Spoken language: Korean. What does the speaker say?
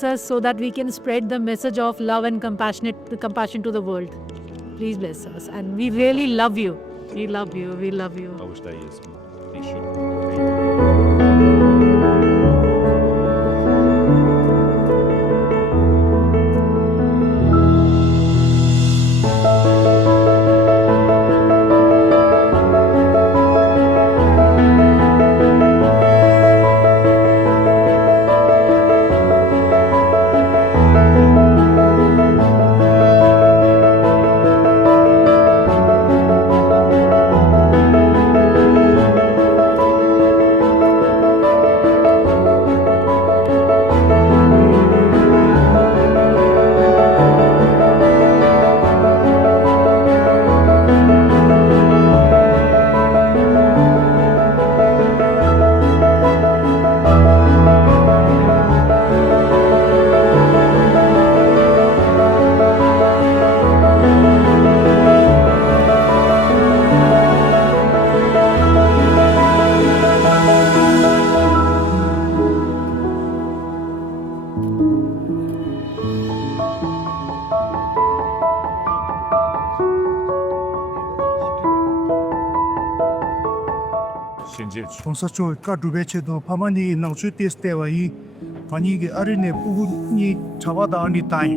bless us so that we can spread the message of love and compassion to the world. Please bless us. And we really love you. We love you. We love you. Avuçta Yasmin. Teşekkür. Şimdi 동서쪽 까두베체도 파마니 낭수 테스테와이 파니게 아르네 부군이 잡아다니 타이